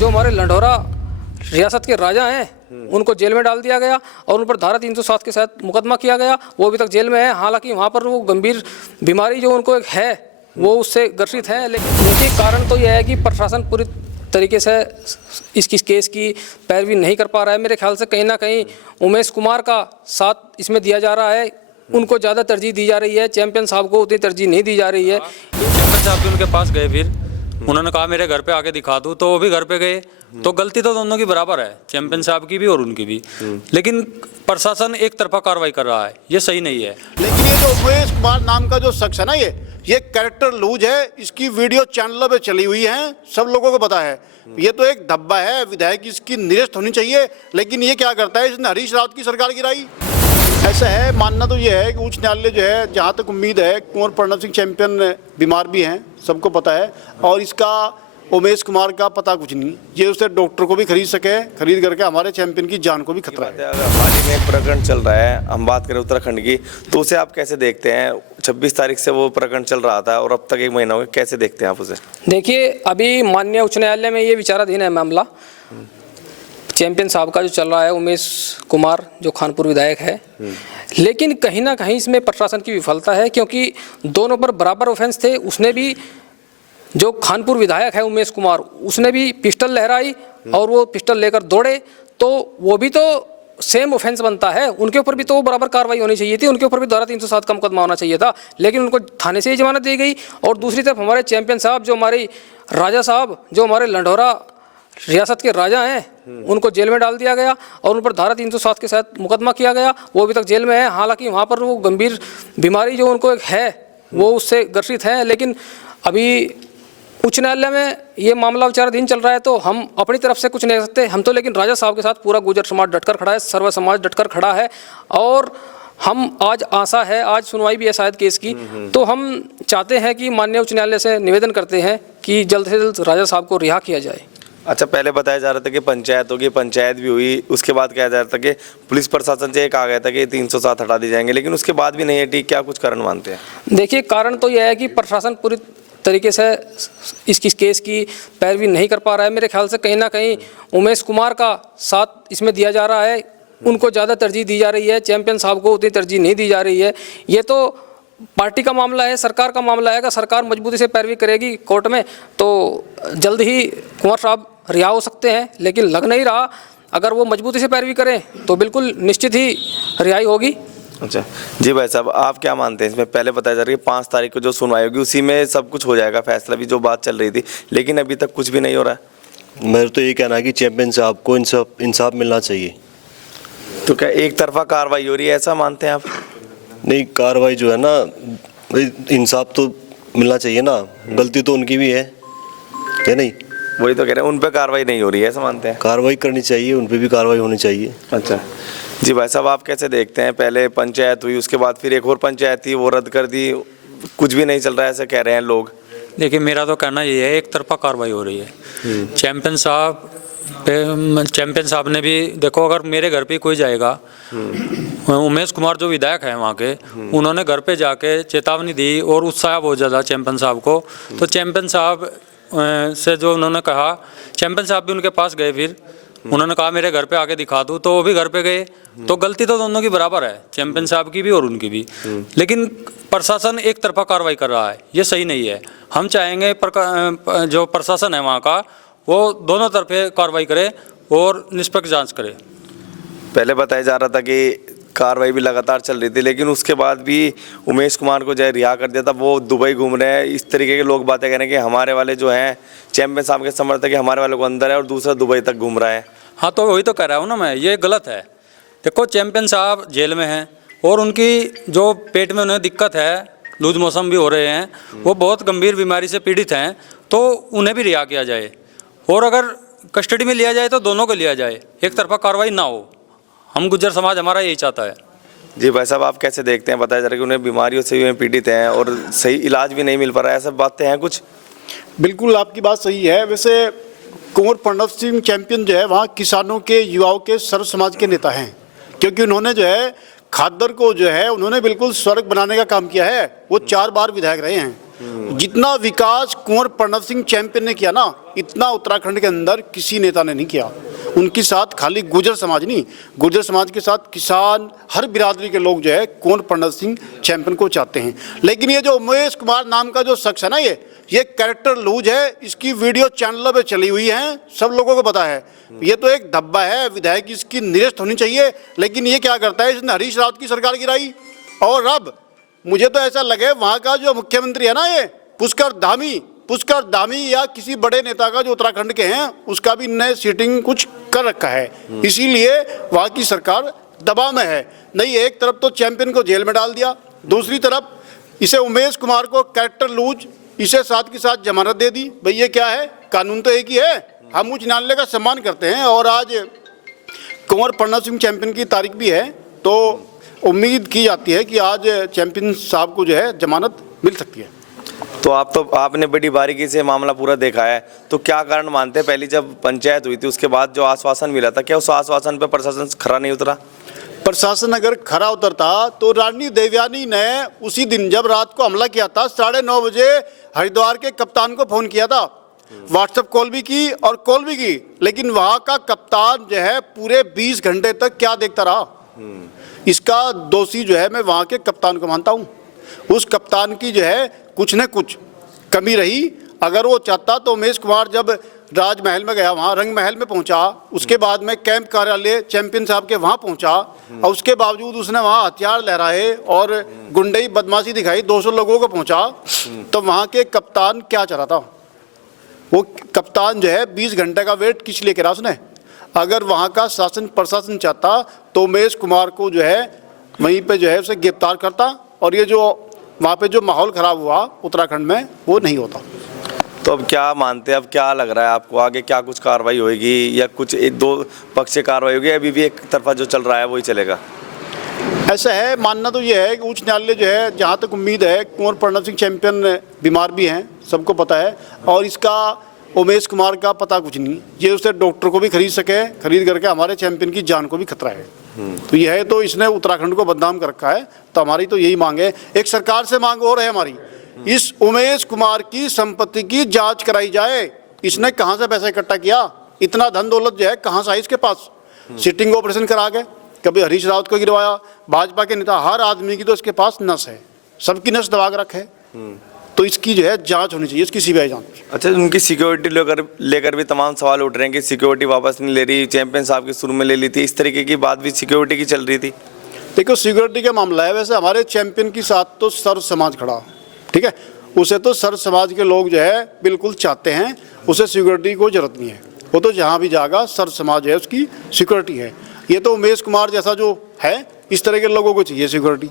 जो हमारे लंढौरा रियासत के राजा हैं उनको जेल में डाल दिया गया और उन पर धारा 307 के साथ मुकदमा किया गया। वो अभी तक जेल में है। हालांकि वहाँ पर वो गंभीर बीमारी जो उनको एक है वो उससे ग्रसित है। लेकिन देखिए कारण तो यह है कि प्रशासन पूरी तरीके से इस केस की पैरवी नहीं कर पा रहा है। मेरे ख्याल से कहीं ना कहीं उमेश कुमार का साथ इसमें दिया जा रहा है, उनको ज़्यादा तरजीह दी जा रही है, चैंपियन साहब को उतनी तरजीह नहीं दी जा रही है। चैंपियन साहब भी उनके पास गए, फिर उन्होंने कहा मेरे घर पे आके दिखा दूँ, तो वो भी घर पे गए। तो गलती तो दोनों की बराबर है, चैंपियन साहब की भी और उनकी भी। लेकिन प्रशासन एक तरफा कार्रवाई कर रहा है, ये सही नहीं है। लेकिन ये जो उमेश कुमार नाम का जो शख्स है ना, ये कैरेक्टर लूज है। इसकी वीडियो चैनलों पे चली हुई है, सब लोगों को पता है। ये तो एक धब्बा है, विधायक इसकी निरस्त होनी चाहिए। लेकिन ये क्या करता है, इसने हरीश रावत की सरकार गिराई। ऐसा है, मानना तो ये है कि उच्च न्यायालय जो है, जहाँ तक उम्मीद है, कुंवर प्रणव सिंह चैंपियन बीमार भी हैं, सबको पता है। और इसका उमेश कुमार का पता कुछ नहीं। ये उसे डॉक्टर को भी खरीद करके हमारे चैंपियन की जान को भी खतरा है। अगर हाल ही में एक प्रकरण चल रहा है, हम बात करें उत्तराखंड की, तो उसे आप कैसे देखते हैं? 26 तारीख से वो प्रकरण चल रहा था और अब तक 1 महीना हो गया, कैसे देखते हैं आप उसे? देखिए, अभी माननीय उच्च न्यायालय में ये विचाराधीन है मामला। चैंपियन साहब का जो चल रहा है, उमेश कुमार जो खानपुर विधायक है, लेकिन कहीं ना कहीं इसमें प्रशासन की विफलता है, क्योंकि दोनों पर बराबर ऑफेंस थे। उसने भी, जो खानपुर विधायक है उमेश कुमार, उसने भी पिस्टल लहराई और वो पिस्टल लेकर दौड़े, तो वो भी तो सेम ऑफेंस बनता है। उनके ऊपर भी तो बराबर कार्रवाई होनी चाहिए थी, उनके ऊपर भी धारा 307 का मुकदमा होना चाहिए था। लेकिन उनको थाने से ही जमानत दी गई। और दूसरी तरफ हमारे चैंपियन साहब, जो हमारे राजा साहब, जो हमारे लंढौरा रियासत के राजा हैं, उनको जेल में डाल दिया गया और उन पर धारा 307 के साथ मुकदमा किया गया। वो अभी तक जेल में है। हालांकि वहाँ पर वो गंभीर बीमारी जो उनको एक है वो उससे ग्रसित है। लेकिन अभी उच्च न्यायालय में ये मामला विचाराधीन चल रहा है, तो हम अपनी तरफ से कुछ नहीं कर सकते। हम तो लेकिन राजा साहब के साथ पूरा गुर्जर समाज डटकर खड़ा है, सर्व समाज डटकर खड़ा है। और हम आज आशा है, आज सुनवाई भी है शायद केस की, तो हम चाहते हैं कि माननीय उच्च न्यायालय से निवेदन करते हैं कि जल्द से जल्द राजा साहब को रिहा किया जाए। अच्छा, पहले बताया जा रहा था कि पंचायत होगी, पंचायत भी हुई, उसके बाद कहा जा रहा था कि पुलिस प्रशासन से कहा गया था कि 307 हटा दिए जाएंगे, लेकिन उसके बाद भी नहीं हटी। क्या कुछ कारण मानते हैं? देखिए, कारण तो यह है कि प्रशासन पूरी तरीके से इस केस की पैरवी नहीं कर पा रहा है। मेरे ख्याल से कहीं ना कहीं उमेश कुमार का साथ इसमें दिया जा रहा है, उनको ज़्यादा तरजीह दी जा रही है, चैंपियन साहब को उतनी तरजीह नहीं दी जा रही है। ये तो पार्टी का मामला है, सरकार का मामला है। अगर सरकार मजबूती से पैरवी करेगी कोर्ट में, तो जल्द ही कुंवर साहब रिहा हो सकते हैं। लेकिन लग नहीं रहा, अगर वो मजबूती से पैरवी करें तो बिल्कुल निश्चित ही रिहाई होगी। अच्छा जी भाई साहब, आप क्या मानते हैं इसमें? पहले बताया जा रहा है कि 5 तारीख को जो सुनवाई होगी उसी में सब कुछ हो जाएगा फैसला, भी जो बात चल रही थी, लेकिन अभी तक कुछ भी नहीं हो रहा है। मेरा तो ये कहना है कि चैंपियन साहब को इंसाफ मिलना चाहिए। तो क्या एक तरफा कार्रवाई हो रही है, ऐसा मानते हैं आप? नहीं, कार्रवाई जो है ना, इंसाफ तो मिलना चाहिए ना। गलती तो उनकी भी है नहीं? वही तो कह रहे हैं, उन पर कार्रवाई नहीं हो रही है, ऐसा मानते हैं? कार्रवाई करनी चाहिए, उन पर भी कार्रवाई होनी चाहिए। अच्छा जी भाई साहब, आप कैसे देखते हैं? पहले पंचायत हुई, उसके बाद फिर एक और पंचायत थी, वो रद्द कर दी, कुछ भी नहीं चल रहा है, ऐसा कह रहे हैं लोग। देखिए, मेरा तो कहना ये है, एक तरफा कार्रवाई हो रही है। चैंपियन साहब ने भी देखो, अगर मेरे घर पे कोई जाएगा, उमेश कुमार जो विधायक हैं वहाँ के, उन्होंने घर पे जाके चेतावनी दी और उत्साह बहुत ज़्यादा चैंपियन साहब को। तो चैंपियन साहब से जो उन्होंने कहा, चैंपियन साहब भी उनके पास गए, फिर उन्होंने कहा मेरे घर पे आके दिखा दूँ, तो वो भी घर पे गए। तो गलती तो दोनों की बराबर है, चैंपियन साहब की भी और उनकी भी। लेकिन प्रशासन एक तरफा कार्रवाई कर रहा है, ये सही नहीं है। हम चाहेंगे जो प्रशासन है वहाँ का, वो दोनों तरफे कार्रवाई करे और निष्पक्ष जांच करे। पहले बताया जा रहा था कि कार्रवाई भी लगातार चल रही थी, लेकिन उसके बाद भी उमेश कुमार को जो रिहा कर दिया था, वो दुबई घूम रहे हैं। इस तरीके के लोग बातें कह रहे हैं कि हमारे वाले जो हैं चैंपियन साहब के समर्थक, हमारे वाले को अंदर है और दूसरा दुबई तक घूम रहा है। हाँ, तो वही तो कह रहा हूँ ना मैं, ये गलत है। देखो, चैंपियन साहब जेल में हैं और उनकी जो पेट में उन्हें दिक्कत है, लूज मोशन भी हो रहे हैं, वो बहुत गंभीर बीमारी से पीड़ित हैं, तो उन्हें भी रिहा किया जाए। और अगर कस्टडी में लिया जाए तो दोनों को लिया जाए, एक तरफा कार्रवाई ना हो। हम गुज्जर समाज हमारा यही चाहता है। जी भाई साहब, आप कैसे देखते हैं? बताया जा रहा है कि उन्हें बीमारियों से भी पीड़ित हैं और सही इलाज भी नहीं मिल पा रहा है, ऐसा बातें हैं कुछ? बिल्कुल आपकी बात सही है। वैसे कुंवर प्रणव सिंह चैंपियन जो है, वहाँ किसानों के, युवाओं के, सर्व समाज के नेता हैं। क्योंकि उन्होंने जो है खादर को जो है, उन्होंने बिल्कुल स्वर्ग बनाने का काम किया है। वो 4 बार विधायक रहे हैं। जितना विकास कुंवर प्रणव सिंह चैंपियन ने किया ना, इतना उत्तराखंड के अंदर किसी नेता ने नहीं किया। उनके साथ खाली गुर्जर समाज नहीं, गुर्जर समाज के साथ किसान, हर बिरादरी के लोग जो है कुंवर प्रणव सिंह चैंपियन को चाहते हैं। लेकिन ये जो उमेश कुमार नाम का जो शख्स है ना, ये कैरेक्टर लूज है। इसकी वीडियो चैनलों पे चली हुई है, सब लोगों को पता है। ये तो एक धब्बा है, विधायक इसकी निरस्त होनी चाहिए। लेकिन ये क्या करता है, इसने हरीश रावत की सरकार गिराई। और अब मुझे तो ऐसा लगे वहाँ का जो मुख्यमंत्री है ना, ये पुष्कर धामी या किसी बड़े नेता का जो उत्तराखंड के हैं, उसका भी इनने सीटिंग कुछ कर रखा है। इसीलिए वहाँ की सरकार दबाव में है। नहीं, एक तरफ तो चैंपियन को जेल में डाल दिया, दूसरी तरफ इसे उमेश कुमार को कैरेक्टर लूज, इसे साथ के साथ जमानत दे दी। भाई ये क्या है, कानून तो एक ही है, हम उच्च न्यायालय का सम्मान करते हैं। और आज कुंवर प्रणव सिंह चैंपियन की तारीख भी है, तो उम्मीद की जाती है कि आज चैंपियन साहब को जो है जमानत मिल सकती है। तो आपने बड़ी बारीकी से मामला पूरा देखा है, तो क्या कारण मानते हैं पहली जब पंचायत हुई थी उसके बाद जो आश्वासन मिला था, क्या उस आश्वासन पे प्रशासन खरा नहीं उतरा? प्रशासन अगर खरा उतरता तो रानी देवयानी ने उसी दिन जब रात को हमला किया था 9:30 बजे हरिद्वार के कप्तान को फोन किया था, व्हाट्सएप कॉल भी की और कॉल भी की। लेकिन वहाँ का कप्तान जो है पूरे 20 घंटे तक क्या देखता रहा, इसका दोषी जो है मैं वहाँ के कप्तान को मानता हूँ। उस कप्तान की जो है कुछ न कुछ कमी रही। अगर वो चाहता तो उमेश कुमार जब राजमहल में गया, वहाँ रंग महल में पहुँचा, उसके बाद में कैंप कार्यालय चैंपियन साहब के वहाँ पहुँचा, और उसके बावजूद उसने वहाँ हथियार लहराए और गुंडई बदमाशी दिखाई, 200 लोगों को पहुँचा, तो वहाँ के कप्तान क्या चाह रहा था? वो कप्तान जो है 20 घंटे का वेट किस लिए करा उसने? अगर वहाँ का शासन प्रशासन चाहता तो उमेश कुमार को जो है वहीं पे जो है उसे गिरफ्तार करता, और ये जो वहाँ पे जो माहौल ख़राब हुआ उत्तराखंड में वो नहीं होता। तो अब क्या मानते हैं, अब क्या लग रहा है आपको, आगे क्या कुछ कार्रवाई होगी या कुछ एक दो पक्ष से कार्रवाई होगी, अभी भी एक तरफा जो चल रहा है वही चलेगा? ऐसा है, मानना तो ये है कि उच्च न्यायालय जो है, जहाँ तक उम्मीद है, कुंवर प्रणव सिंह चैंपियन बीमार भी हैं, सबको पता है, और इसका उमेश कुमार का पता कुछ नहीं। ये उसे डॉक्टर को भी खरीद करके हमारे चैंपियन की जान को भी खतरा है। तो यह है, तो इसने उत्तराखंड को बदनाम कर रखा है। तो हमारी तो यही मांग है, एक सरकार से मांग और है हमारी, इस उमेश कुमार की संपत्ति की जांच कराई जाए। इसने कहाँ से पैसा इकट्ठा किया, इतना धन दौलत जो है कहाँ से आई इसके पास? सिटिंग ऑपरेशन करा के कभी हरीश रावत को गिरवाया, भाजपा के नेता, हर आदमी की तो इसके पास नस है, सबकी नस दबा के रखे। तो इसकी जो है जांच होनी चाहिए, इसकी सीबीआई जांच। अच्छा, उनकी सिक्योरिटी लेकर भी तमाम सवाल उठ रहे हैं कि सिक्योरिटी वापस नहीं ले रही, चैंपियन साहब की शुरू में ले ली थी, इस तरीके की बात भी सिक्योरिटी की चल रही थी। देखो, सिक्योरिटी का मामला है, वैसे हमारे चैंपियन के साथ तो सर्व समाज खड़ा, ठीक है, उसे तो सर्व समाज के लोग जो है बिल्कुल चाहते हैं, उसे सिक्योरिटी को जरूरत नहीं है, वो तो जहाँ भी जाएगा सर्व समाज है उसकी सिक्योरिटी है। ये तो उमेश कुमार जैसा जो है, इस तरह के लोगों को चाहिए सिक्योरिटी।